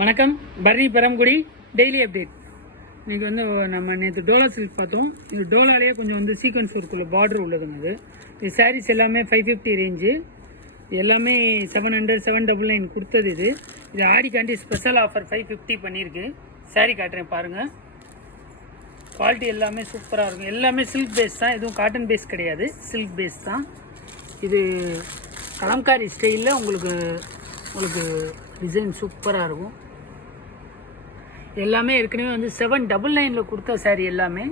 வணக்கம். Bharani Paramakudi daily update. இன்றைக்கி வந்து நம்ம நேற்று டோலா சில்க் பார்த்தோம். இது டோலாலேயே கொஞ்சம் வந்து சீக்வன்ஸ் ஒர்க்குள்ள பார்டர் உள்ளதுங்க. இது சாரீஸ் எல்லாமே 550 ரேஞ்சு, எல்லாமே 700 799 கொடுத்தது. இது ஆடிக்காண்டி ஸ்பெஷல் ஆஃபர் 550 பண்ணியிருக்கு. சாரீ காட்டுறேன் பாருங்கள். குவாலிட்டி எல்லாமே சூப்பராக இருக்கும். எல்லாமே சில்க் பேஸ் தான், எதுவும் காட்டன் பேஸ் கிடையாது, சில்க் பேஸ் தான். இது கலம்காரி ஸ்டைலில் உங்களுக்கு டிசைன் சூப்பராக இருக்கும். எல்லாமே ஏற்கனவே வந்து 799 கொடுத்த சாரீ எல்லாமே.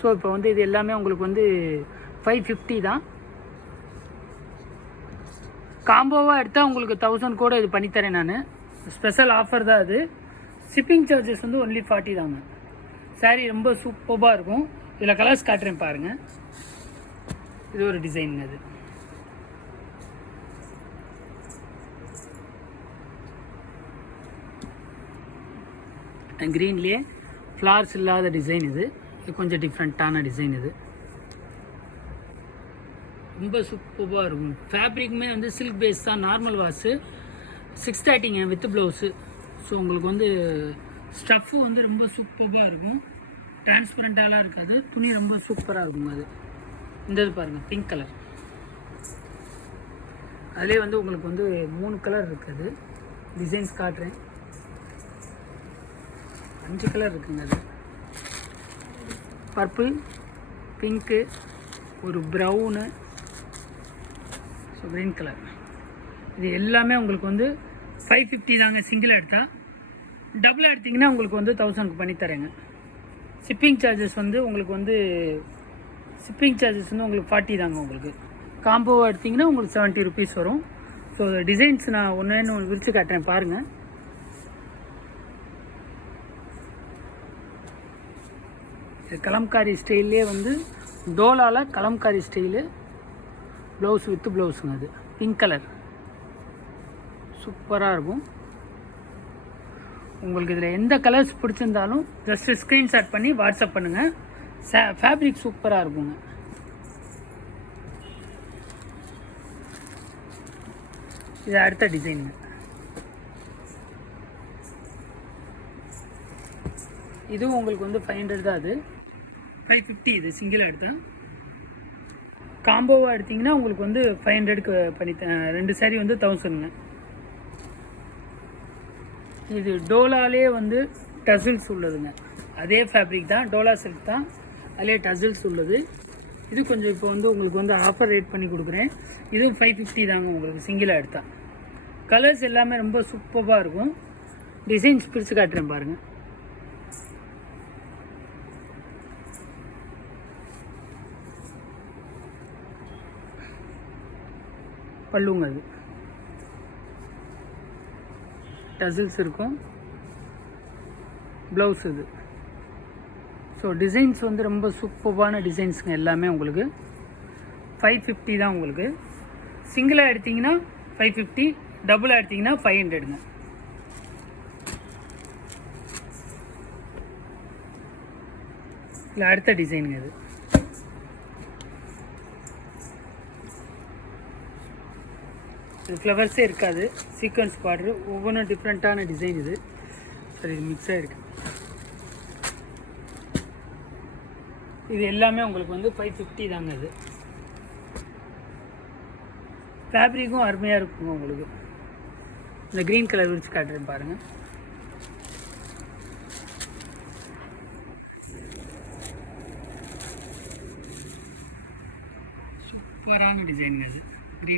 ஸோ இப்போ வந்து இது எல்லாமே உங்களுக்கு வந்து 550 தான். காம்போவாக எடுத்தால் உங்களுக்கு 1000 கூட இது பண்ணித்தரேன் நான். ஸ்பெஷல் ஆஃபர் தான் அது. ஷிப்பிங் சார்ஜஸ் வந்து ஒன்லி 40 தாங்க. சாரீ ரொம்ப சூப்பராக இருக்கும். இதில் கலர்ஸ் காட்டுறேன் பாருங்கள். இது ஒரு டிசைனுங்க. அது க்ரீன்லேயே ஃப்ளார்ஸ் இல்லாத டிசைன். இது கொஞ்சம் டிஃப்ரெண்ட்டான டிசைன். இது ரொம்ப சூப்பராக இருக்கும். ஃபேப்ரிக்குமே வந்து சில்க் பேஸ் தான், நார்மல் வாஷு, 630ங்க வித் ப்ளவுஸு. ஸோ உங்களுக்கு வந்து ஸ்டஃப்பு வந்து ரொம்ப சூப்பராக இருக்கும். டிரான்ஸ்பரண்ட்டாலாம் இருக்காது, துணி ரொம்ப சூப்பராக இருக்கும். அது இந்த இது பாருங்கள், பிங்க் கலர். அதிலே வந்து உங்களுக்கு வந்து 3 கலர் இருக்குது. டிசைன்ஸ் காட்டுறேன். 5 கலர் இருக்குங்க. அது பர்பிள், பிங்க்கு, ஒரு ப்ரௌனு, ஸோ க்ரீன் கலர். இது எல்லாமே உங்களுக்கு வந்து 550 தாங்க சிங்கிள் எடுத்தால். டபுள் எடுத்திங்கன்னா உங்களுக்கு வந்து 1000க்கு பண்ணித்தரேங்க. ஷிப்பிங் சார்ஜஸ் வந்து உங்களுக்கு 40 தாங்க. உங்களுக்கு காம்போவாக எடுத்திங்கன்னா உங்களுக்கு 70 ருபீஸ் வரும். ஸோ டிசைன்ஸ் நான் ஒன்று விரித்து காட்டுறேன் பாருங்கள். கலம்காரி ஸ்டைல்லே வந்து டோலாவில் கலம்காரி ஸ்டைலு ப்ளவுஸ் வித் ப்ளவுஸுங்க. அது பிங்க் கலர் சூப்பராக இருக்கும். உங்களுக்கு இதில் எந்த கலர்ஸ் பிடிச்சிருந்தாலும் ஜஸ்ட்டு ஸ்க்ரீன்ஷாட் பண்ணி வாட்ஸ்அப் பண்ணுங்கள். ஃபேப்ரிக் சூப்பராக இருக்குங்க. இது அடுத்த டிசைனுங்க. இதுவும் உங்களுக்கு வந்து 500 தான். அது 550. இது சிங்கிளாக எடுத்தேன். காம்போவாக எடுத்திங்கன்னா உங்களுக்கு வந்து 500க்கு பண்ணி 2 சாரீ வந்து 1000ங்க. இது டோலாலே வந்து டசில்ஸ் உள்ளதுங்க. அதே ஃபேப்ரிக் தான், டோலா சில்க் தான், அதிலே டசில்ஸ் உள்ளது. இது கொஞ்சம் இப்போ வந்து உங்களுக்கு வந்து ஆஃபர் ரேட் பண்ணி கொடுக்குறேன். இதுவும் 550 தாங்க உங்களுக்கு சிங்கிளாக எடுத்தால். கலர்ஸ் எல்லாமே ரொம்ப சூப்பராக இருக்கும். டிசைன்ஸ் பிரித்து காட்டுறேன் பாருங்கள். பல்லுங்க. அது டசில்ஸ் இருக்கும், ப்ளவுஸ் இது. ஸோ டிசைன்ஸ் வந்து ரொம்ப சூப்பரான டிசைன்ஸுங்க. எல்லாமே உங்களுக்கு 550 தான். உங்களுக்கு சிங்கிளாக எடுத்திங்கன்னா 550, டபுளாக எடுத்திங்கன்னா 500ங்க. இல்லை அடுத்த டிசைனுங்க. இது இது ஃப்ளவர்ஸே இருக்காது, சீக்வன்ஸ் பார்டர், ஒவ்வொன்றும் டிஃப்ரெண்ட்டான டிசைன். இது சரி, இது மிக்ஸாக இருக்குது. இது எல்லாமே உங்களுக்கு வந்து 550 தாங்க. அது ஃபேப்ரிக்கும் அருமையாக இருக்குங்க. உங்களுக்கு இந்த க்ரீன் கலர் விரிச்சு காட்டுறேன் பாருங்கள். சூப்பரான டிசைனுங்க. அது க்ரீன் கலர்.